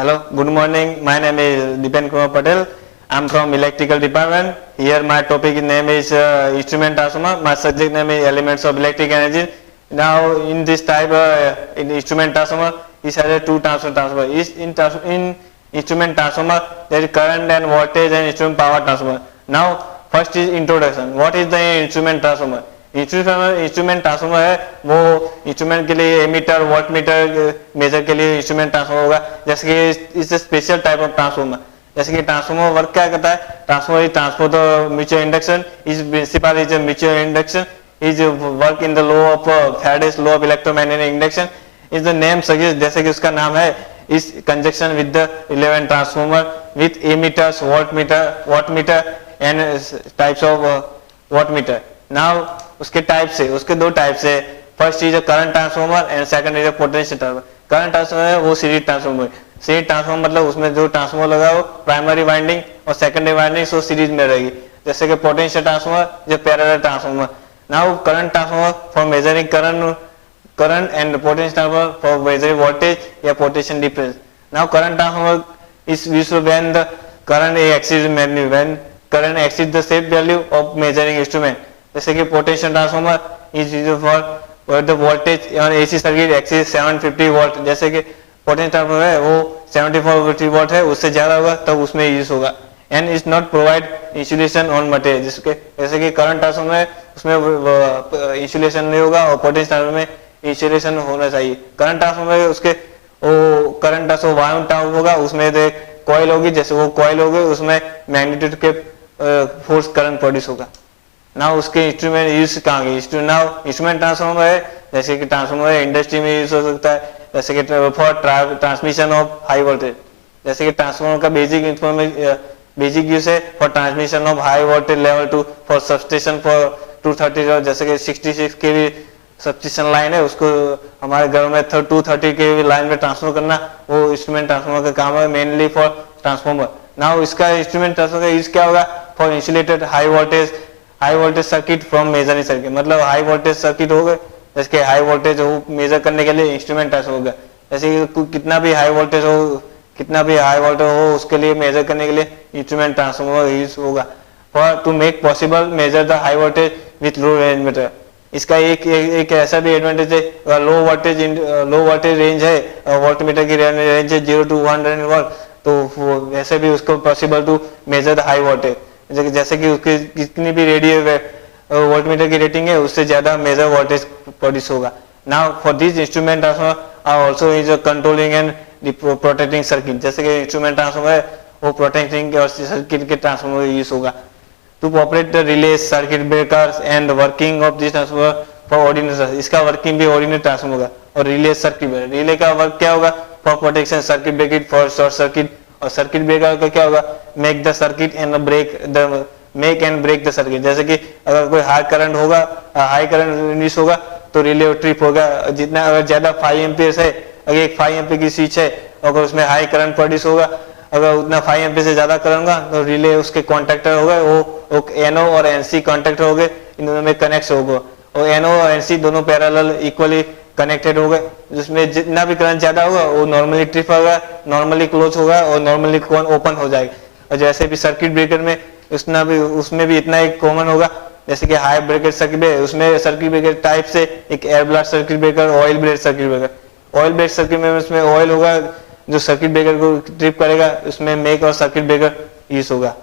Hello, good morning. My name is Dipen Kumar Patel. I'm from electrical department. Here my topic name is instrument transformer. My subject name is elements of electric energy. Now in this type in instrument transformer, it has two transformer. In instrument transformer there is current and voltage and instrument power transformer. Now first is introduction. What is the instrument transformer? Instrument transformer है वो instrument के लिए ammeter volt meter major के लिए instrument transformer होगा। जैसे कि इस स्पेशल टाइप ऑफ ट्रांसफॉर्मर, जैसे कि ट्रांसफॉर्मर वर्क क्या करता है, transformer the mutual induction is principle is mutual induction is work in the law of Faraday's law of electromagnetic induction is the name suggest, जैसे कि उसका नाम है इस conjunction with the relevant transformer with ammeters volt meter and types of volt meter. Now उसके type से, उसके दो टाइप से, first is current transformer and second is potential transformer. Current transformer है वो सीरीज ट्रांसफॉर्मर। सीरीज ट्रांसफॉर्मर मतलब उसमें जो ट्रांसफॉर्मर लगा वो प्राइमरी वाइंडिंग और सेकेंडरी वाइंडिंग सो सीरीज में रहेगी। जैसे कि पोटेंशियल ट्रांसफॉर्मर जो parallel transformer. Now current transformer for measuring current and potential transformer for measuring voltage या potential difference. Now current transformer is used when the current exceeds the set value of measuring instrument। जैसे कि potential transformer is used for the voltage on AC circuit exceed 750 volt. जैसे कि potential transformer है वो 7450 volt है, उससे ज्यादा होगा तब उसमें यूज होगा। And is not provide insulation on material, जिसके जैसे कि करंट ट्रांसफॉर्मर है उसमें इंसुलेशन नहीं होगा और पोटेंशियल ट्रांसफॉर्मर में इंसुलेशन होना चाहिए। करंट ट्रांसफॉर्मर उसके वो करंट ट्रांसफॉर्मर वाउंड ट्रांसफॉर्मर होगा, उसमें कॉइल होगी, जैसे वो कॉइल होगी उसमें मैग्नीट्यूड के फोर्स करंट प्रोड्यूस होगा। नाउ उसके इंस्ट्रूमेंट यूज कहाँ गए? नाउ इंस्ट्रूमेंट ट्रांसफॉर्मर है, जैसे कि ट्रांसफॉर्मर इंडस्ट्री में यूज हो सकता है, जैसे कि for transmission of high voltage. जैसे कि ट्रांसफॉर्मर का बेसिक यूज है for transmission of high voltage level to for substation for 230, जैसे कि 66 केवी सबस्टेशन लाइन है उसको हमारे घर में 230 केवी लाइन में ट्रांसफर करना, वो इंस्ट्रूमेंट ट्रांसफॉर्मर का काम है मेनली फॉर ट्रांसफॉर्मर। नाउ इसका इंस्ट्रूमेंट ट्रांसफॉर्मर का यूज क्या होगा? For insulated high voltage circuit from measuring circuit. मतलब हाई वोल्टेज सर्किट हो गए, जैसे कि हाई वोल्टेज हो मेजर करने के लिए इंस्ट्रूमेंट ट्रांसफॉर्मर होगा। जैसे कि कितना भी हाई वोल्टेज हो उसके लिए मेजर करने के लिए इंस्ट्रूमेंट ट्रांसफॉर्मर यूज होगा for to make possible measure the high voltage with low range meter. इसका एक ऐसा भी एडवांटेज है, लो वोल्टेज रेंज है, वोल्ट मीटर की रेंज है 0 to 100 वोल्ट, तो वैसे भी उसको possible to measure the high voltage. जैसे कि उसकी जितनी भी रेडियो वोल्ट मीटर की रेटिंग है उससे ज्यादा मेजर वोल्टेज प्रोड्यूस होगा। Now for this instrument transformer are also is controlling and protecting circuit. जैसे कि इंस्ट्रूमेंट ट्रांसफॉर्मर है वो प्रोटेक्टिंग और सर्किट के ट्रांसफॉर्मर यूज होगा to operate the relay circuit breakers and working of this transformer for ordinary. इसका working भी ordinary transformer होगा। और रिले सर्किट, रिले का वर्क क्या होगा? For protection circuit breaker for short circuit. और सर्किट ब्रेकर का क्या होगा? Make the circuit and make and break the circuit. जैसे कि अगर कोई हाई करंट रिलीज होगा तो रिले ट्रिप होगा। जितना अगर ज्यादा 5 एम्पियर है, अगर एक 5 एम्पियर की स्विच है, अगर उसमें हाई करंट प्रोड्यूस होगा, अगर उतना 5 एम्पियर से ज्यादा करंट होगा तो रिले उसके कॉन्टेक्टर हो गए, वो एनओ और एनसी कॉन्टेक्टर हो गए, इन दोनों में कनेक्ट होगा और एनओ और एनसी दोनों पैरेलल इक्वली कनेक्टेड हो गए। जिसमें जितना भी करंट ज्यादा होगा वो नॉर्मली ट्रिप होगा, नॉर्मली क्लोज होगा और नॉर्मली ओपन हो जाएगा। और जैसे भी सर्किट ब्रेकर में उसमें भी इतना एक कॉमन होगा, जैसे कि हाई ब्रेकर सर्किट है उसमें सर्किट ब्रेकर टाइप से एक air blast circuit breaker, oil break circuit breaker. Oil break circuit में उसमें ऑयल होगा जो सर्किट ब्रेकर को ट्रिप करेगा, उसमें मेक और सर्किट ब्रेकर यूज होगा।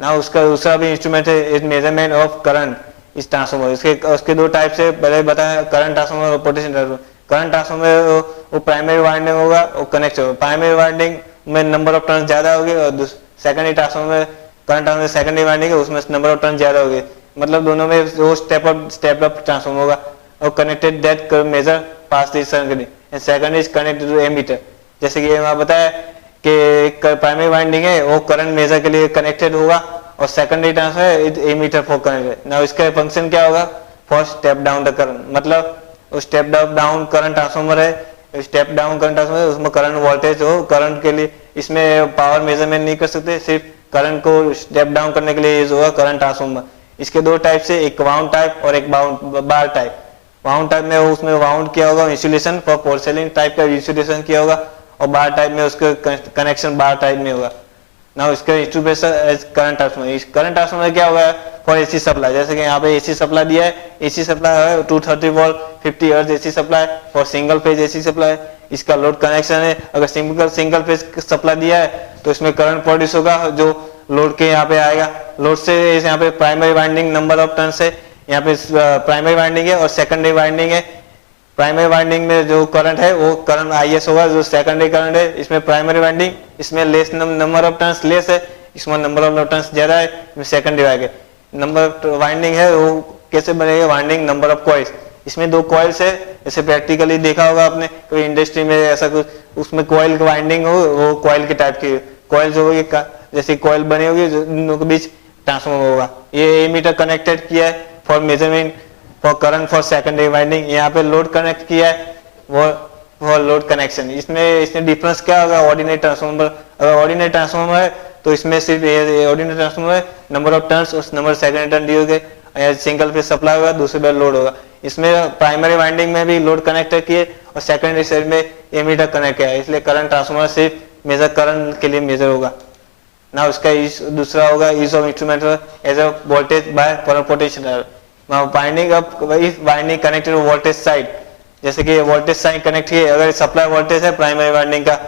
ना उसका दूसरा भी इंस्ट्रूमेंट है मेजरमेंट ऑफ करंट इस ट्रांसफॉर्मर। उसके दो टाइप से पहले बताया, करंट ट्रांसफॉर्मर और पोटेंशियल ट्रांसफॉर्मर। करंट ट्रांसफॉर्मर वो प्राइमरी वाइंडिंग होगा वो कनेक्ट होगा, प्राइमरी वाइंडिंग में नंबर ऑफ टर्न ज्यादा होगी और secondary transformer current transformer secondary winding है उसमें नंबर ऑफ टर्न ज्यादा होगी। मतलब दोनों में वो स्टेप अप ट्रांसफॉर्मर होगा और connected that measure pass this circuit and second is connected to ammeter. जैसे कि मैं बताया कि प्राइमरी वाइंडिंग है वो करंट मेजर के लिए कनेक्टेड होगा और secondary transformer ammeter for connected. Now इसका फंक्शन क्या होगा? For step down the current. मतलब स्टेप डाउन करंट ट्रांसफॉर्मर है, स्टेप डाउन करंट ट्रांसफॉर्मर उसमें करंट वोल्टेज हो, करंट के लिए इसमें पावर मेजरमेंट नहीं कर सकते, सिर्फ करंट को स्टेप डाउन करने के लिए यूज होगा करंट ट्रांसफॉर्मर। इसके दो टाइप से, एक वाउंड टाइप और एक बार टाइप। वाउंड टाइप में उसमें वाउंड किया होगा इंसुलेशन फॉर पोर्सेलिन टाइप का इंसुलेशन किया होगा और बार टाइप में उसका कनेक्शन बार टाइप में होगा। ना इसका instrument current transformer, current transformer क्या होगा फॉर एसी सप्लाई, जैसे कि यहाँ पे एसी सप्लाई दिया है, एसी सप्लाई है 230 volt 50 hertz AC supply for single phase AC supply, इसका लोड कनेक्शन है। अगर सिंगल फेज सप्लाई दिया है तो इसमें करंट प्रोड्यूस होगा जो लोड के यहाँ पे आएगा। लोड से यहाँ पे primary winding number of turns है, यहाँ पे प्राइमरी वाइंडिंग है और सेकेंडरी वाइंडिंग है। प्राइमरी वाइंडिंग में जो करंट है वो करंट IS होगा, जो सेकेंडरी करंट है इसमें प्राइमरी वाइंडिंग, इसमें less number of turns less है, इसमें नंबर ऑफ टर्न्स ज्यादा है, इसमें secondary winding number of winding है वो कैसे बनेगा वाइंडिंग नंबर ऑफ कॉइल्स, इसमें 2 कॉइल्स है, जैसे प्रैक्टिकली देखा होगा आपने कोई इंडस्ट्री में ऐसा कुछ, उसमें कॉइल वाइंडिंग हो वो कॉइल के टाइप की कॉइल जो होगी जैसे कॉइल बनी होगी दोनों के बीच ट्रांसफॉर्मर होगा। ये एमीटर कनेक्टेड किया है for measurement for current for secondary winding, यहाँ पे लोड कनेक्ट किया है वो लोड कनेक्शन। इसमें डिफरेंस क्या होगा ऑर्डिनरी ट्रांसफॉर्मर, अगर ऑर्डिनरी ट्रांसफॉर्मर है तो इसमें सिर्फ ordinary transformer number of turns उस नंबर सेकेंडरी टर्न दिए गए, सिंगल फेज सप्लाई होगा दूसरे बार लोड होगा। इसमें प्राइमरी वाइंडिंग में भी लोड कनेक्ट किए और सेकेंडरी साइड में एमीटर कनेक्ट किया है, इसलिए करंट ट्रांसफॉर्मर सिर्फ मेजर करंट के लिए मेजर होगा ना। उसका दूसरा होगा use of instrument as a voltage by potential binding up binding connected voltage side, जैसे कि वोल्टेज साइड कनेक्ट किए, अगर सप्लाई वोल्टेज है प्राइमरी वाइंडिंग का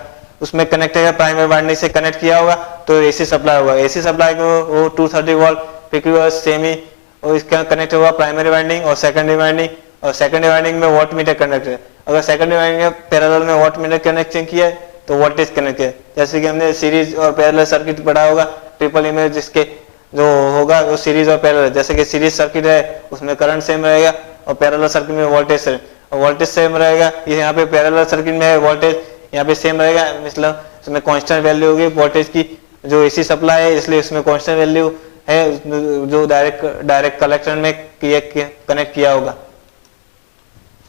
उसमें कनेक्ट है, प्राइमरी वाइंडिंग से कनेक्ट किया होगा तो एसी सप्लाई होगा, एसी सप्लाई को वो 230 वोल्ट 50 हर्ट्ज सेमी और इसका कनेक्ट होगा प्राइमरी वाइंडिंग और सेकेंडरी वाइंडिंग, और सेकेंडरी वाइंडिंग में वोल्ट मीटर कनेक्ट है, अगर सेकेंडरी वाइंडिंग में पैरेलल में वोल्ट मीटर कनेक्शन किया है तो वोल्टेज कनेक्ट किया, जैसे कि हमने सीरीज और पैरेलल सर्किट पढ़ा होगा ट्रिपल ई में, जिसके जो होगा वो सीरीज और पैरेलल, जैसे कि सीरीज सर्किट है उसमें करंट सेम रहेगा और पैरेलल सर्किट में वोल्टेज सेम रहेगा। ये यहाँ पे पैरेलल सर्किट में है वोल्टेज यहाँ पे सेम रहेगा, मतलब इसमें कांस्टेंट वैल्यू होगी वोल्टेज की, जो एसी सप्लाई है इसलिए इसमें कांस्टेंट वैल्यू है जो डायरेक्ट कलेक्टर में कनेक्ट किया होगा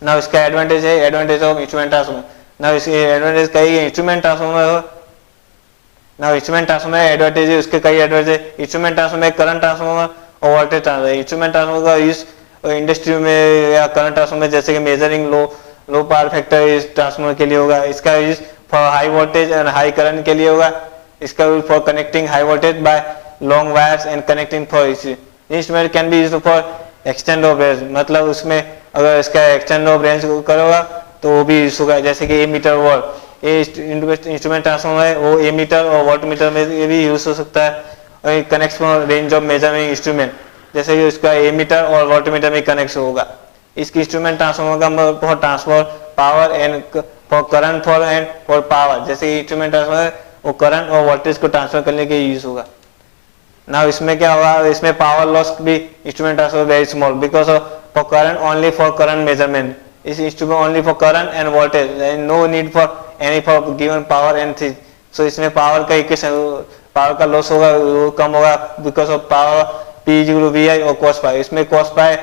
ना। इसका एडवांटेज है एडवांटेज ऑफ इंस्ट्रूमेंट ट्रांसफॉर्मर ना, इसकी एडवांटेज कही इंस्ट्रूमेंट ट्रांसफॉर्मर ना, इंस्ट्रूमेंट ट्रांसफॉर्मर एडवांटेज है उसके कई एडवांटेज है। इंस्ट्रूमेंट ट्रांसफॉर्मर करंट ट्रांसफॉर्मर और वोल्टेज ट्रांसफॉर्मर, इंस्ट्रूमेंट ट्रांसफॉर्मर का यूज इंडस्ट्री में या करंट ट्रांसफॉर्मर जैसे कि मेजरिंग लो पावर फैक्टर इस ट्रांसफॉर्मर के लिए होगा, इसका use for high voltage and high current के लिए होगा, इसका use for connecting high voltage bye long wires and connecting for instrument can be used for extend of range, मतलब उसमें अगर इसका एक्सटेंड ऑफ रेंज करोगा तो वो भी यूज होगा, जैसे कि एमीटर वोल्ट, ये इंस्ट्रूमेंट ट्रांसफॉर्मर है वो एमीटर और वोल्ट मीटर में ये भी यूज हो सकता है, और connect for range of measurement instrument, जैसे कि उसका एमीटर और वोल्ट मीटर में कनेक्ट होगा। इसकी इंस्ट्रूमेंट ट्रांसफॉर्मर का for transfer power and for current for and for power, जैसे इंस्ट्रूमेंट ट्रांसफॉर्मर वो करंट और वोल्टेज को ट्रांसफर करने के यूज होगा ना। इसमें क्या होगा, इसमें पावर लॉस भी instrument transfer very small because of for current only for current measurement, इस instrument only for current and voltage and no need for any for given power and thing, so इसमें power का equation power का loss होगा वो कम होगा because of power P equal to VI और cos pi, इसमें cos पाई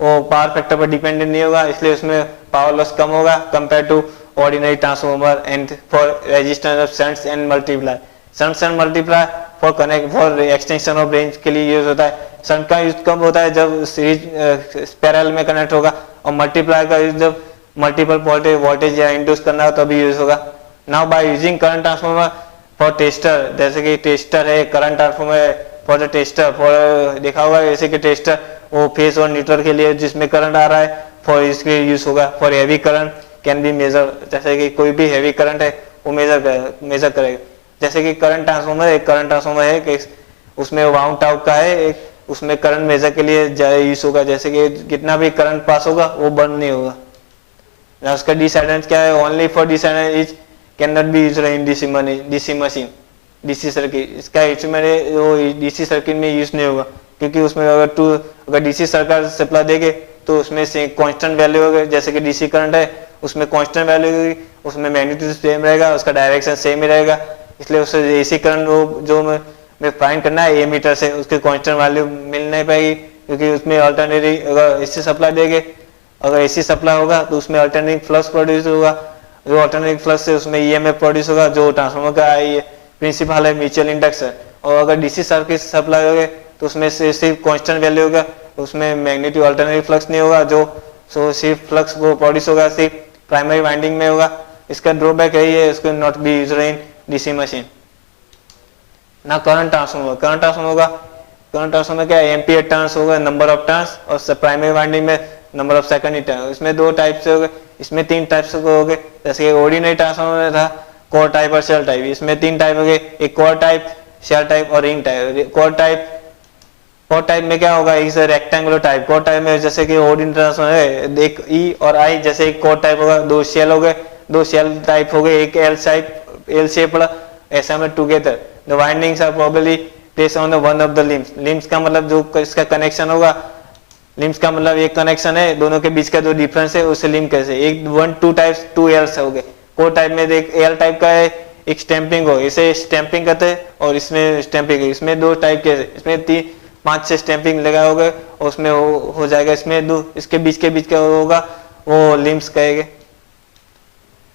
वो पावर फैक्टर पर डिपेंडेंट नहीं होगा इसलिए उसमें पावर लॉस कम होगा compare to ordinary transformer and for resistance of shunts and multiply, shunts and multiply for connect for extension of range के लिए यूज होता है। शंट का यूज कब होता है जब सीरीज पैरेलल में कनेक्ट होगा, और मल्टीप्लाई का यूज जब मल्टीपल वोल्टेज या इंड्यूस करना हो तभी यूज होगा। Now by using current transformer for tester, जैसे कि टेस्टर है करंट ट्रांसफॉर्मर है फॉर द टेस्टर, फॉर देखा होगा जैसे कि टेस्टर वो फेज और न्यूट्रल के लिए जिसमें करंट आ रहा है फॉर इसके यूज होगा। For heavy current can be measure, जैसे कि कोई भी हैवी करंट है वो मेजर करेगा, जैसे कि करंट ट्रांसफॉर्मर है कि उसमें वाउंड टाउप का है एक, उसमें करंट मेजर के लिए यूज होगा, जैसे कि कितना भी करंट पास होगा वो बंद नहीं होगा। उसका डिसएडवांटेज क्या है, only for disadvantage can not be used in DC machine, DC circuit, इसका इंस्ट्रूमेंट वो डीसी सर्किट में यूज नहीं होगा क्योंकि उसमें अगर डीसी सर्किट सप्लाई देंगे तो उसमें से कांस्टेंट वैल्यू होगा, जैसे कि डीसी करंट है उसमें कांस्टेंट वैल्यू होगी, उसमें मैग्नीट्यूड सेम रहेगा, उसका डायरेक्शन सेम ही रहेगा, इसलिए उससे एसी करंट वो जो मैं फाइंड करना है एमीटर से उसकी कांस्टेंट वैल्यू मिल नहीं पाएगी क्योंकि उसमें अल्टरनेटिव अगर एसी सप्लाई देंगे, अगर एसी सप्लाई होगा तो उसमें अल्टरनेटिव फ्लक्स प्रोड्यूस होगा, जो अल्टरनेटिव फ्लक्स है उसमें ईएमएफ प्रोड्यूस होगा जो ट्रांसफार्मर का प्रिंसिपल है म्यूचुअल इंडक्शन, और अगर डीसी सर्किट सप्लाई होगे तो उसमें सिर्फ कांस्टेंट वैल्यू होगा, उसमें मैग्नीट्यूड अल्टरनेटिव फ्लक्स नहीं होगा, जो सिर्फ फ्लक्स वो प्रोड्यूस होगा सिर्फ प्राइमरी वाइंडिंग में होगा, इसका ड्रॉबैक यही है, इसको not be used in DC machine. ना करंट ट्रांसफॉर्मर, करंट ट्रांसफॉर्मर क्या है, एम्पियर टर्न्स होगा, नंबर ऑफ टर्न्स, और प्राइमरी वाइंडिंग में नंबर ऑफ सेकेंडरी टर्न। इसमें दो टाइप से हो गए, इसमें तीन टाइप से हो गए। जैसे ऑर्डिनरी ट्रांसफॉर्मर में था कोर टाइप और शेल टाइप, इसमें तीन टाइप हो गए, एक कोर टाइप, शेल टाइप और रिंग टाइप। कोर टाइप में क्या होगा, इस रेक्टेंगुलर टाइप। कोर टाइप में जैसे कि ऑर्डिनरी ट्रांसफॉर्मर है, एक ई और आई, जैसे एक कोर टाइप होगा, दो शेल हो गए, दो शेल टाइप हो गए, एक एल शेप ऐसा में together. The windings are probably place on the one of the limbs. Limbs का मतलब जो इसका कनेक्शन होगा, लिम्स का मतलब एक कनेक्शन है, दोनों के बीच का जो डिफरेंस है उसे लिम कैसे, एक one two types, two Ls हो गए। कोर टाइप में एक एल टाइप का है, एक स्टैंपिंग हो, इसे स्टैंपिंग कहते हैं, और इसमें स्टैंपिंग है। इसमें दो टाइप के, इसमें 5 से स्टैंपिंग लगा होगा और उसमें हो जाएगा। इसमें दो, इसके बीच का होगा वो लिम्स कहेंगे।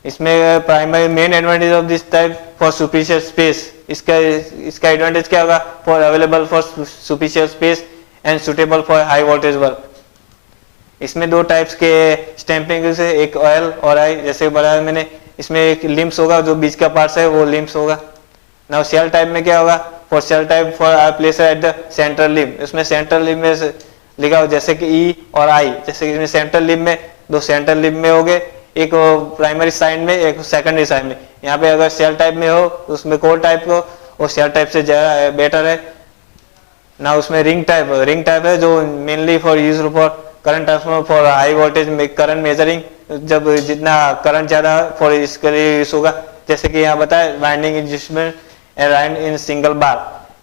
इसमें primary main advantage of this type for superior space, इसका एडवांटेज क्या होगा, for available for superior space and suitable for high voltage work. इसमें दो टाइप्स के स्टैंपिंग से, एक ऑयल और आई, जैसे बताया मैंने। इसमें एक लिम्स होगा, जो बीच का पार्ट है वो लिम्स होगा। नाउ शेल टाइप में क्या होगा, for shell type for I place at the central limb. इसमें सेंट्रल लिम में लिखा हो जैसे कि ई और आई, जैसे कि इसमें सेंट्रल लिम में दो सेंट्रल लिम में हो गए, एक प्राइमरी साइड में, एक सेकेंडरी साइड में। यहाँ पे अगर शेल टाइप में हो तो उसमें कोर टाइप को और शेल टाइप से ज्यादा बेटर है ना। उसमें रिंग टाइप है जो mainly for use for current transformer for high voltage current measuring, जब जितना करंट ज्यादा फॉर इसके लिए यूज होगा। जैसे कि यहाँ बताया winding adjustment and in single bar,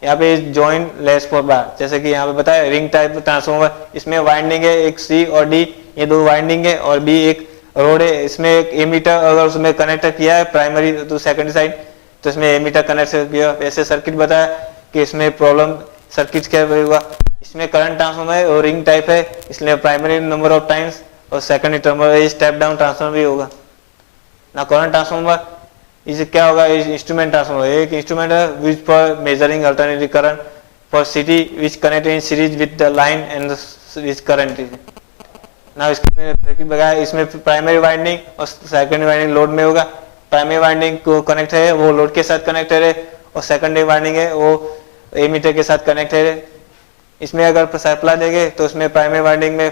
यहाँ पे जॉइंट लेस फॉर बार। जैसे कि यहाँ पे बताया रिंग टाइप ट्रांसफॉर्मर, इसमें वाइंडिंग है एक सी और डी, ये दो वाइंडिंग है, और बी एक रोड है। इसमें एक एमीटर अगर उसमें कनेक्ट किया है प्राइमरी टू सेकेंडरी साइड, तो इसमें एमीटर कनेक्ट किया। ऐसे सर्किट बताया कि इसमें प्रॉब्लम सर्किट क्या होगा। इसमें करंट ट्रांसफॉर्मर है और रिंग टाइप है, इसलिए प्राइमरी नंबर ऑफ टाइम्स और secondary terminal step down transformer भी होगा ना। करंट ट्रांसफॉर्मर इसे क्या होगा, इंस्ट्रूमेंट ट्रांसफॉर्मर एक इंस्ट्रूमेंट है which for measuring alternative current for city which connect in series with the line and which current ना। इसमें प्राइमरी वाइंडिंग और सेकेंडरी वाइंडिंग लोड में होगा। प्राइमरी वाइंडिंग को कनेक्ट है वो लोड के साथ कनेक्टेड है, और सेकेंडरी वाइंडिंग है वो एमीटर के साथ कनेक्टेड है। इसमें अगर सप्लाई देंगे तो इसमें प्राइमरी वाइंडिंग में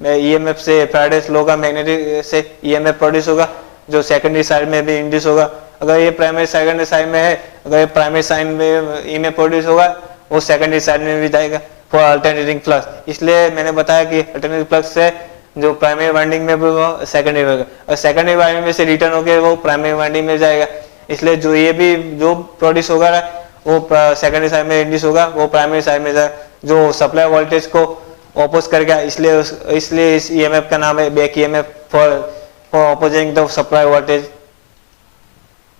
ईएमएफ से फैराडेस लॉ का मैग्नेटिक से ईएमएफ प्रोड्यूस होगा, जो सेकेंडरी साइड में भी इंड्यूस होगा। अगर ये प्राइमरी सेकेंडरी साइड में है, अगर ये प्राइमरी साइड में ईएमएफ प्रोड्यूस होगा, वो सेकेंडरी साइड में भी जाएगा फॉर अल्टरनेटिंग फ्लक्स। इसलिए मैंने बताया कि अल्टरनेटिव फ्लक्स से जो प्राइमरी वाइंडिंग में वो सेकेंडरी होगा, और सेकेंडरी वाइंडिंग में से रिटर्न होकर वो प्राइमरी वाइंडिंग में जाएगा। इसलिए जो ये भी जो प्रोड्यूस होगा वो सेकेंडरी साइड में इंड्यूस होगा, वो प्राइमरी साइड में जाएगा, जो सप्लाई वोल्टेज को ऑपोज करेगा। इसलिए इस ईएमएफ का नाम है back EMF for opposing the supply voltage.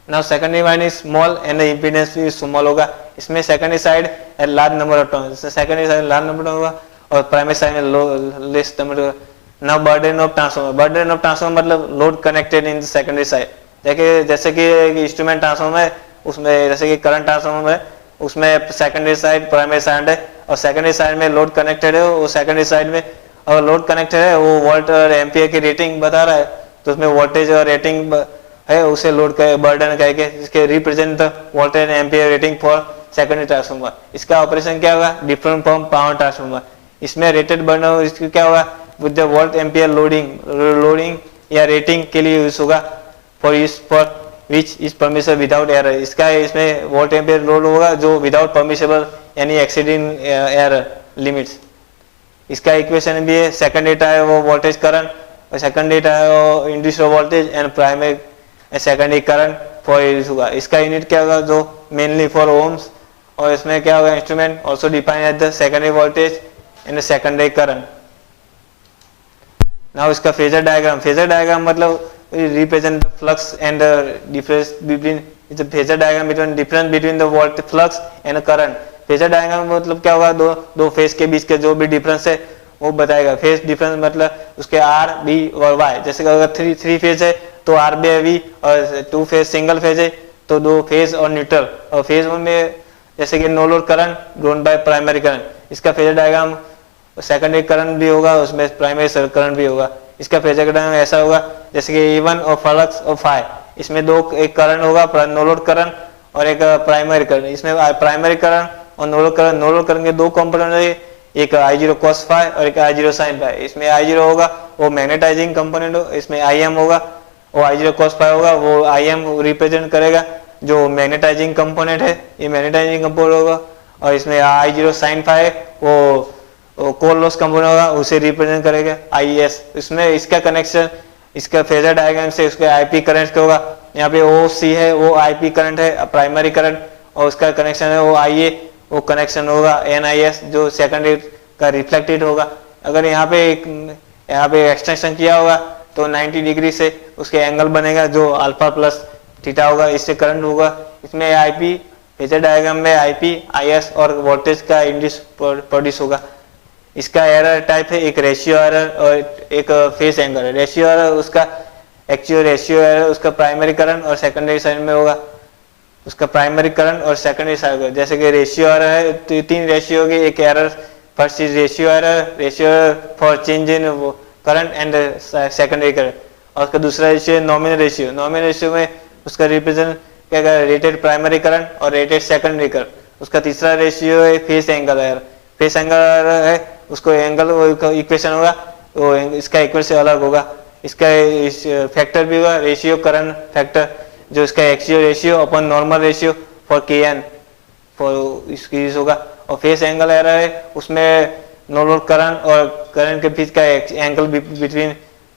Now secondary winding small and the impedance भी स्मॉल होगा। इसमें secondary side at large number of turns, secondary side large number होगा और प्राइमरी साइड में less number. Now burden of transformer मतलब load connected in the secondary side. देखिए जैसे कि इंस्ट्रूमेंट ट्रांसफॉर्मर है, उसमें जैसे कि करंट ट्रांसफॉर्मर है, उसमें सेकेंडरी साइड प्राइमरी साइड है, और सेकेंडरी साइड में लोड कनेक्टेड है। वो सेकेंडरी साइड में अगर लोड कनेक्टेड है, वो वोल्ट और एम्पियर की रेटिंग बता रहा है, तो उसमें वोल्टेज और रेटिंग है, उसे लोड का बर्डन कहेंगे, जिसके represent the voltage ampere rating for secondary transformer. इसका ऑपरेशन क्या होगा, डिफरेंट फ्रॉम पावर ट्रांसफॉर्मर। इसमें रेटेड बर्डन इसकी क्या होगा, with the volt ampere loading या रेटिंग के लिए यूज होगा for which is permission without error. इसका इसमें वोल्ट एम्पियर लोड होगा जो विदाउट परमिशेबल यानी एक्सीडिंग एरर लिमिट्स। इसका इक्वेशन भी है, सेकंड डेटा है वो वोल्टेज करंट, और सेकंड डेटा है वो induced voltage and primary secondary current for use होगा। इसका यूनिट क्या होगा, जो मेनली फॉर ओम्स, और इसमें क्या होगा, instrument also define at the secondary voltage and secondary current. Now इसका फेजर डायग्राम मतलब represent the flux and the difference between the phasor diagram between difference between the volt flux and the current। Phasor diagram मतलब क्या होगा, दो phase के बीच के जो भी डिफरेंस है वो बताएगा। फेज डिफरेंस मतलब उसके आर बी और वाई। जैसे अगर थ्री फेज है तो आर बी वी, और टू फेज सिंगल फेज है तो दो फेज और न्यूट्रल। और फेज वन में जैसे कि no load current drawn by primary current. इसका फेजर डायग्राम सेकेंडरी करंट भी होगा, उसमें प्राइमरी करंट भी होगा। इसका फेजर डायग्राम ऐसा होगा जैसे कि E1 और फ्लक्स और फाई। इसमें दो, एक करंट होगा नो लोड करंट और एक प्राइमरी करंट। इसमें प्राइमरी करंट और नो लोड करंट के दो कंपोनेंट है, एक I0 cos फाई और एक I0 sin फाई। इसमें I0 होगा वो मैग्नेटाइजिंग कंपोनेंट, इसमें IM होगा वो I0 cos फाई होगा, वो IM रिप्रेजेंट करेगा जो मैग्नेटाइजिंग कंपोनेंट है, ये मैग्नेटाइजिंग कंपोनेंट होगा। और इसमें I0 sin फाई वो कोर लॉस कंपोनेंट होगा, उसे रिप्रेजेंट करेगा IS। इसमें इसका कनेक्शन इसका फेजर डायग्राम से उसके IP करंट होगा। यहाँ पे OC है वो IP करंट है प्राइमरी करंट, और उसका कनेक्शन है वो IA, वो कनेक्शन होगा NIS जो सेकेंडरी का रिफ्लेक्टेड होगा। अगर यहाँ पे एक्सटेंशन किया होगा तो 90 डिग्री से उसके एंगल बनेगा जो अल्फा प्लस थीटा होगा, इससे करंट होगा। इसमें IP फेजर डायग्राम में IP, IS और वोल्टेज का इंड्यूस प्रोड्यूस होगा। इसका एरर टाइप है एक रेशियो एरर और एक फेस एंगल। रेशियो एरर उसका एक्चुअल रेशियो एरर उसका प्राइमरी करंट और सेकेंडरी साइड में होगा, उसका प्राइमरी करंट और सेकेंडरी साइड। जैसे कि रेशियो एरर है तो तीन रेशियो होगी, एक error first is ratio error for change in current and secondary current, और उसका दूसरा ratio nominal ratio. Nominal ratio में उसका रिप्रेजेंट क्या करेगा रेटेड प्राइमरी करंट और रेटेड सेकेंडरी करंट। उसका तीसरा रेशियो है face angle error. Face angle है उसको एंगल इक्वेशन होगा वो इसका इक्वेशन अलग होगा। इसका फैक्टर भी होगा रेशियो करंट फैक्टर, जो इसका एक्सियो रेशियो अपन normal ratio for KN for इसकी यूज होगा। और फेस एंगल एरर है उसमें नो लोड करंट और करंट के बीच का angle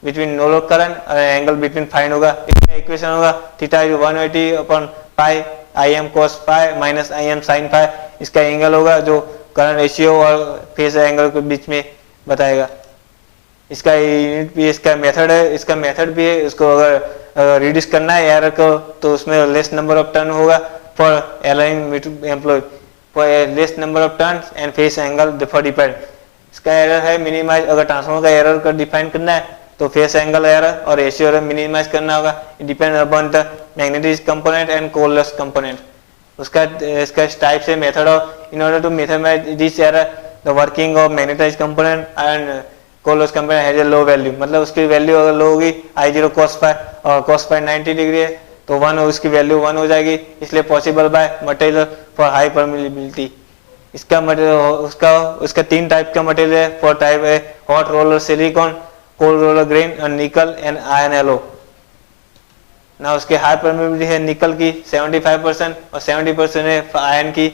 between no load current और एंगल बिटवीन फाइंड होगा। इसका इक्वेशन होगा theta 180 upon pi IM cos phi minus IM sin phi. इसका एंगल होगा जो करंट रेशियो और फेस एंगल के बीच में बताएगा। इसका यूनिट भी इसका मेथड है, इसका मेथड भी है। इसको अगर रिड्यूस करना है एरर को तो उसमें लेस नंबर ऑफ टर्न होगा for aligning employ for less number of turn and phase angle for depend. इसका एरर है मिनिमाइज। अगर ट्रांसफॉर्मर का एरर का डिफाइन करना है तो फेस एंगल एरर और रेशियो एरर मिनिमाइज करना होगा। It depend upon the magnetic component and core loss component. उसका इसका टाइप से method of in order to method this error the working of magnetised component and core loss component has a low value. मतलब उसकी value अगर लो होगी I0 cos phi और cos phi 90 degree है तो 1 उसकी वैल्यू 1 हो जाएगी, इसलिए possible by material for high permeability. इसका मटेरियल उसका तीन टाइप का मटेरियल है। फॉर टाइप है hot roller silicon, cold roller grain और निकल एंड आयरन एलो। ना उसके हाई परमिएबिलिटी है निकल की 75% और 70% है आयरन की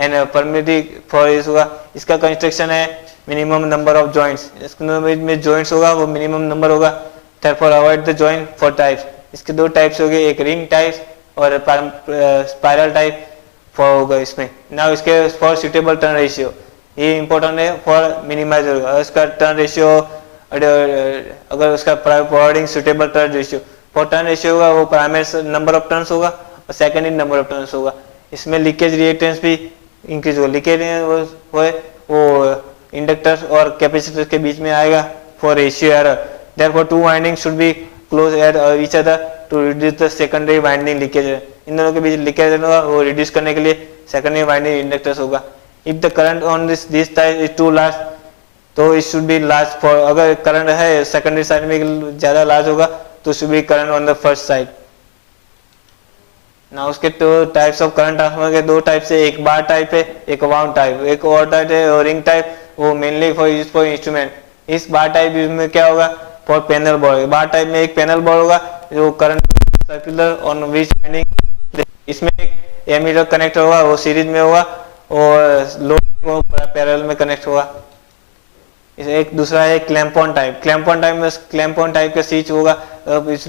एंड परमिएबिलिटी फॉर इस होगा। इसका कंस्ट्रक्शन है मिनिमम नंबर ऑफ जॉइंट्स, इसमें जॉइंट्स होगा वो मिनिमम नंबर होगा। Therefore avoid the joint for types. इसके दो टाइप्स हो गए, एक रिंग टाइप्स और स्पाइरल टाइप फॉर होगा इसमें। ना इसके फॉर सुटेबल टर्न रेशियो, ये इंपॉर्टेंट है फॉर मिनिमाइज होगा। इसका टर्न रेशियो अगर उसका providing suitable turn ratio for turn ratio होगा वो प्राइमरी नंबर ऑफ टर्न्स होगा और सेकेंडरी नंबर ऑफ टर्न्स होगा। इसमें लीकेज रिएक्टेंस भी इंक्रीज होगा। लीकेज वो इंडक्टर और कैपेसिटर के बीच में आएगा for ratio error. Therefore two winding should be close at each other to reduce the secondary winding leakage. इन दोनों के बीच लीकेज होगा वो रिड्यूस करने के लिए सेकेंडरी वाइंडिंग इंडक्टर्स होगा। If the current on this type is too large तो it should be large for, अगर करंट है सेकेंडरी साइड में ज्यादा लार्ज होगा तो should be current on the first side. ना उसके दो टाइप्स ऑफ करंट ट्रांसफार्मर के दो टाइप से, एक बार टाइप है एक वाउंड टाइप। एक और टाइप है और रिंग टाइप, वो mainly for use for instrument. इस बार टाइप में क्या होगा for panel board. Bar type में एक पैनल बोर्ड होगा जो current circular on which winding, इसमें एक एमीटर कनेक्ट होगा वो सीरीज में होगा और लोड पैरेलल में कनेक्ट होगा। एक दूसरा है क्लैंप-ऑन टाइप। क्लैंप-ऑन टाइप में क्लैंप-ऑन टाइप का स्विच होगा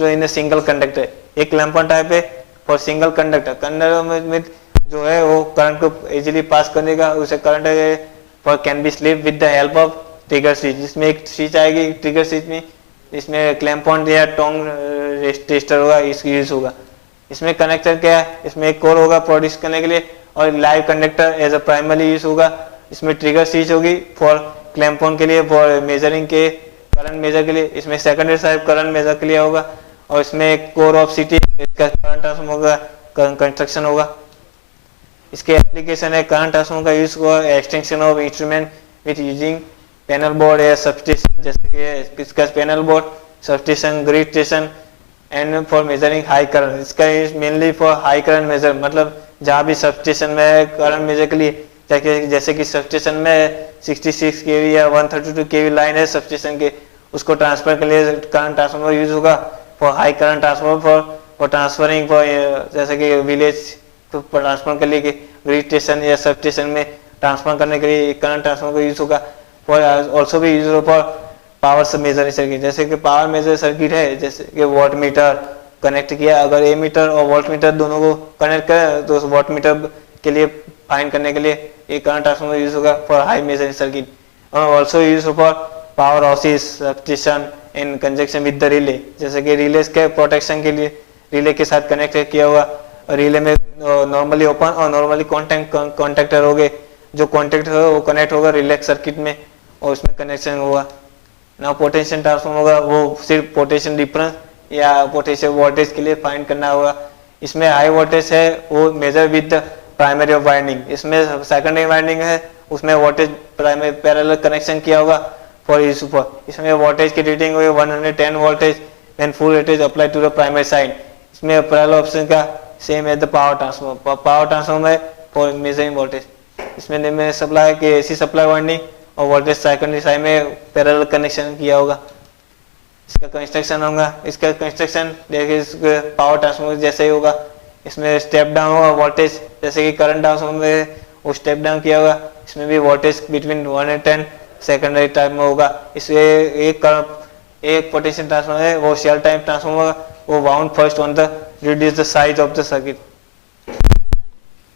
इन सिंगल कंडक्टर। एक क्लैंप-ऑन टाइप है फॉर सिंगल कंडक्टर। कंडक्टर में जो है वो करंट को इजीली पास करने का उसे current for can be slip with the help of trigger switch. इसमें एक स्विच आएगी ट्रिगर स्विच में, इसमें क्लैंप-ऑन या टोंग टेस्टर होगा, इसकी यूज होगा। इसमें कनेक्टर क्या है, इसमें एक कोर होगा प्रोड्यूस करने के लिए और live conductor as a primary use होगा। इसमें ट्रिगर स्विच होगी फॉर क्लैंप-ऑन के लिए फॉर मेजरिंग के करंट मेजर के लिए। इसमें सेकेंडरी साइड करंट मेजर के लिए होगा और इसमें एक कोर ऑफ सिटी इसका करंट ट्रांसफार्मर का कंस्ट्रक्शन होगा। इसके एप्लीकेशन है करंट ट्रांसफार्मर का यूज हुआ extension of instrument with using panel board या सबस्टेशन, जैसे कि इसका panel board, substation, grid station and for measuring high current, इसका use mainly for high current measure, मतलब जहाँ भी सबस्टेशन में करंट मेजर के लिए, जैसे कि सबस्टेशन में 66 केवी या 132 केवी लाइन है सबस्टेशन के, उसको ट्रांसफर के लिए करंट ट्रांसफार्मर यूज होगा for high current transformer, for transferring for जैसे कि विलेज ट्रांसफर के लिए, ग्रिड स्टेशन या सब स्टेशन में ट्रांसफर करने के लिए करंट ट्रांसफार्मर का यूज होगा। फॉर ऑल्सो भी यूज फॉर पावर सब मेजर सर्किट, जैसे कि पावर मेजर सर्किट है, जैसे कि वॉट मीटर कनेक्ट किया, अगर ए मीटर और वोल्ट मीटर दोनों को कनेक्ट करें तो उस वॉट मीटर के लिए फाइंड करने के लिए एक करंट ट्रांसफार्मर यूज होगा फॉर हाई मेजर सर्किट। और also use for power houses substation in conjunction with the relay, जैसे कि रिले के प्रोटेक्शन के लिए रिले के साथ कनेक्ट किया हुआ, रिले में नॉर्मली ओपन और नॉर्मली कॉन्टेक्टर हो गए, जो कॉन्टेक्ट होगा वो कनेक्ट होगा रिले सर्किट में और उसमें कनेक्शन होगा। ना पोटेंशियल ट्रांसफॉर्मर होगा, वो सिर्फ पोटेंशियल डिफरेंस या पोटेंशियल वोल्टेज के लिए फाइंड करना होगा। इसमें हाई वोल्टेज है वो measure with the primary of winding, इसमें सेकेंडरी वाइंडिंग है उसमें वोल्टेज प्राइमरी पैरेलल कनेक्शन किया होगा फॉर इशू फॉर, इसमें वोल्टेज की रीडिंग हुई 110 voltage and full voltage apply to the primary side. इसमें पैरेलल ऑप्शन का same as the power transformer, power transformer है फॉर मेजरिंग वोल्टेज, इसमें में सप्लाई के एसी सप्लाई वाइंडिंग और वोल्टेज सेकेंडरी साइड में पैरेलल कनेक्शन किया होगा। इसका कंस्ट्रक्शन होगा, इसका कंस्ट्रक्शन देखिए पावर ट्रांसफॉर्मर जैसे ही होगा, इसमें स्टेप डाउन होगा वोल्टेज, जैसे कि करंट ट्रांसफॉर्मर में वो स्टेप डाउन किया होगा, इसमें भी वोल्टेज बिटवीन 1 और 10 सेकेंडरी टाइप में होगा। इसमें एक पोटेंशियल ट्रांसफॉर्मर है वो शेल टाइप ट्रांसफॉर्मर, वो wound first on the reduce the size of the circuit.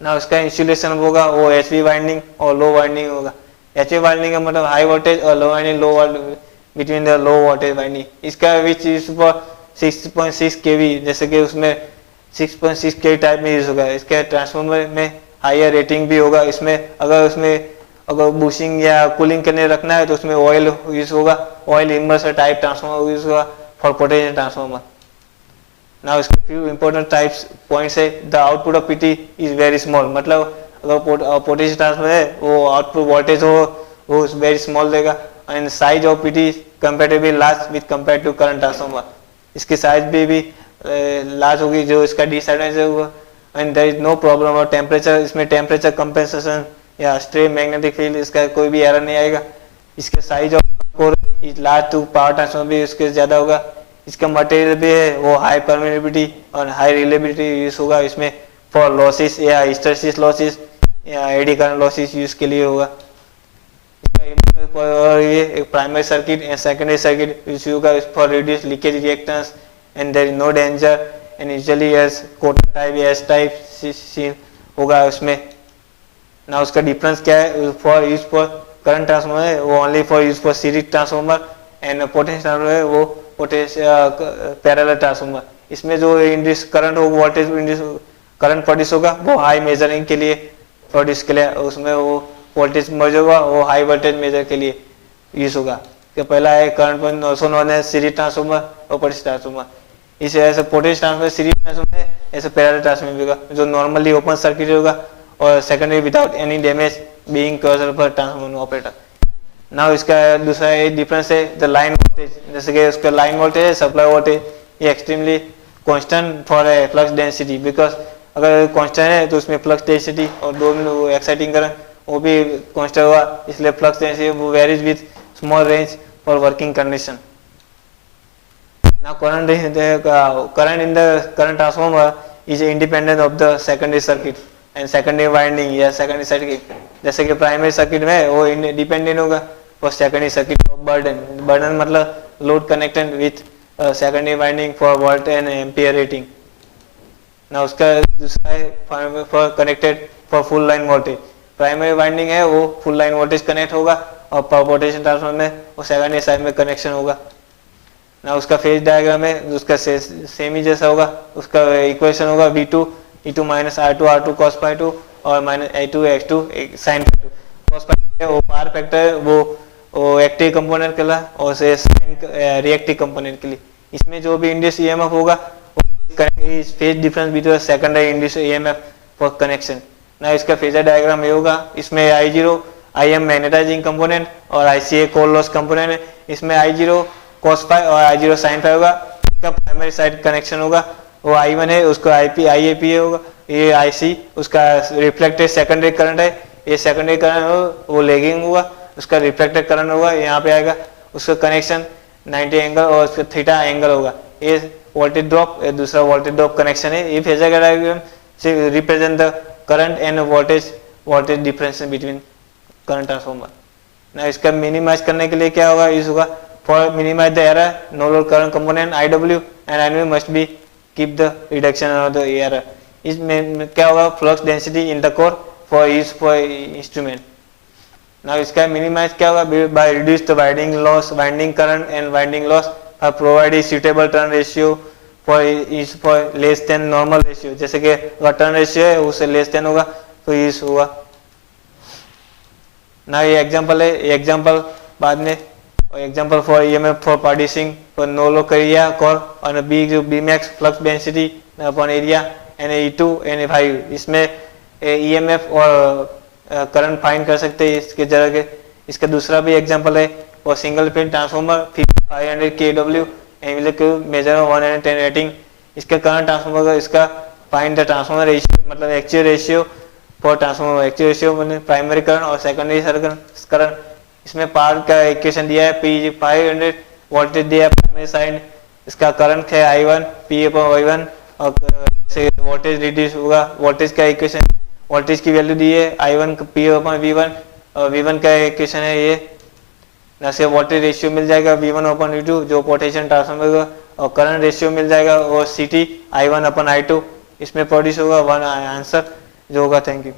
ना उसका इंसुलेशन होगा वो एचवी वाइंडिंग और लो वाइंडिंग होगा। एचवी वाइंडिंग का मतलब हाई वोल्टेज और low winding, low between the low voltage winding. इसका विच यूज फॉर 6.6 केवी, जैसे कि उसमें 6.6 केवी टाइप में यूज होगा। इसके ट्रांसफॉर्मर में हायर रेटिंग भी होगा, इसमें अगर बूस्टिंग या कूलिंग करने रखना है तो उसमें ऑयल यूज होगा, ऑयल इमर्सर टाइप ट्रांसफॉर्मर यूज होगा फॉर पोटेंशियल ट्रांसफॉर्मर। नाउ इसके फ्यू इंपॉर्टेंट टाइप्स पॉइंट्स है, the output of PT is very small, मतलब अगर पोटेंशियल ट्रांसफॉर्मर है वो आउटपुट वोल्टेज हो वो वेरी स्मॉल देगा, and size of PT comparatively large with compare to current transformer, इसकी साइज भी लार्ज होगी, जो इसका डिसएडवांटेज होगा। And there is no problem और टेम्परेचर, इसमें टेम्परेचर कंपेंसेशन या स्ट्रे मैग्नेटिक फील्ड इसका कोई भी एरर नहीं आएगा। इसके size of core is large to power transformer भी इसके ज्यादा होगा। इसका मटेरियल भी है वो हाई परमेबिलिटी और हाई रिलेबिलिटी यूज होगा, इसमें फॉर लॉसेस या हिस्टैरिसीस लॉसेस या एडी करंट लॉसेस यूज के लिए होगा। और ये एक primary circuit and secondary circuit use होगा for reduce leakage reactance and there is no danger and usually S cotton type या एस टाइप सीन होगा उसमें। ना उसका डिफरेंस क्या है, for use for current transformer है वो only for use for series transformer and potential transformer है वो पोटेंशियल पैरेलल ट्रांसफॉर्मर। इसमें जो इंड्यूस करंट हो वोल्टेज इंड्यूस करंट प्रोड्यूस होगा वो हाई मेजरिंग के लिए प्रोड्यूस के लिए, उसमें वो वोल्टेज मेजर होगा वो हाई वोल्टेज मेजर के लिए यूज होगा। कि पहला है current point also known as series transformer और पोटेंशियल ट्रांसफॉर्मर। इसे ऐसे पोटेंशियल ट्रांसफॉर्मर सीरीज ट्रांसफॉर्मर है, ऐसे पैरेलल ट्रांसफॉर्मर होगा जो नॉर्मली ओपन सर्किट होगा और secondary without any damage being caused by transformer operator. Now इसका दूसरा एक डिफरेंस है द लाइन वोल्टेज, जैसे कि उसका लाइन वोल्टेज है सप्लाई वोल्टेज ये extremely constant for a flux density, because अगर कांस्टेंट है तो उसमें फ्लक्स डेंसिटी और दो एक्साइटिंग करंट वो भी कांस्टेंट हुआ, इसलिए फ्लक्स डेंसिटी वो varies with small range for working condition. Now current in the current transformer is independent of the secondary circuit and secondary winding या secondary circuit। जैसे कि प्राइमरी सर्किट में वो इंडिपेंडेंट होगा for secondary circuit of burden मतलब load connected with secondary winding for volt and ampere rating. ना उसका दूसरा है for connected for full line voltage, primary winding है वो फुल लाइन वोल्टेज कनेक्ट होगा और पोटेंशियल ट्रांसफॉर्मर में वो सेकेंडरी साइड में कनेक्शन होगा। ना उसका फेज डायग्राम है उसका सेम ही जैसा होगा, उसका इक्वेशन होगा V2 E2 minus R2 R2 cos phi 2 और minus A2 X2 sin phi 2। cos phi वो पावर फैक्टर है वो एक्टिव कंपोनेंट के लिए और से साइन रिएक्टिव कंपोनेंट के लिए। इसमें जो भी इंड्यूस EMF होगा वो phase difference between secondary induce EMF for connection. ना इसका फेजर डायग्राम ये होगा, इसमें I0 IM मैग्नेटाइजिंग कंपोनेंट और ICA कोर लॉस कंपोनेंट है। इसमें I0 cos phi और I0 sin phi होगा, इसका प्राइमरी साइड कनेक्शन होगा वो I1 है, उसका IAPA होगा, ये IC उसका रिफ्लेक्टेड सेकेंडरी करंट है, ये सेकेंडरी करंट वो लैगिंग होगा, उसका रिफ्लेक्टेड करंट होगा यहाँ पे आएगा, उसका कनेक्शन 90 एंगल और उसका थीटा एंगल होगा। ये वोल्टेज ड्रॉप, ये दूसरा वोल्टेज ड्रॉप कनेक्शन है। ये फेजर डायग्राम से represent the current and voltage difference between current transformer ना। इसका मिनिमाइज करने के लिए क्या होगा, यूज होगा for minimize the error no load current component IW and IW must be keep the reduction of the error. इसमें क्या होगा, flux density in the core for use for instrument ना। इसका मिनिमाइज क्या होगा, by reduce the winding current and winding loss और provide suitable turn ratio for less than normal ratio. जैसे कि अगर टर्न रेशियो है उससे लेस देन होगा तो यूज होगा ना। ये एग्जांपल है, ये एग्जांपल बाद में, और एग्जांपल फॉर EMF फॉर पार्टिसिंग for no low area core और B max flux density upon area and E2 and 5। इसमें EMF और करंट फाइंड कर सकते हैं इसके जगह के। इसका दूसरा भी एग्जांपल है for single phase transformer 500 kW and measure 110 rating. इसका करंट ट्रांसफॉर्मर का इसका फाइंड द ट्रांसफॉर्मर रेशियो मतलब actual ratio for transformer. Actual ratio मतलब प्राइमरी करंट और सेकेंडरी करंट। इसमें पावर का इक्वेशन दिया है, P 500 वोल्टेज दिया है प्राइमरी साइड, इसका करंट है I1 P/I1 और वोल्टेज रिड्यूस होगा। वोल्टेज का इक्वेशन, वोल्टेज की वैल्यू दी है I1 P/V1 और V1 का इक्वेशन है ये ना। से वोल्टेज रेशियो मिल जाएगा V1/V2 जो पोटेंशियल ट्रांसफॉर्मर का, और करंट रेशियो मिल जाएगा और CT I1/I2 इसमें प्रोड्यूस होगा 1 आंसर जो होगा। Thank you.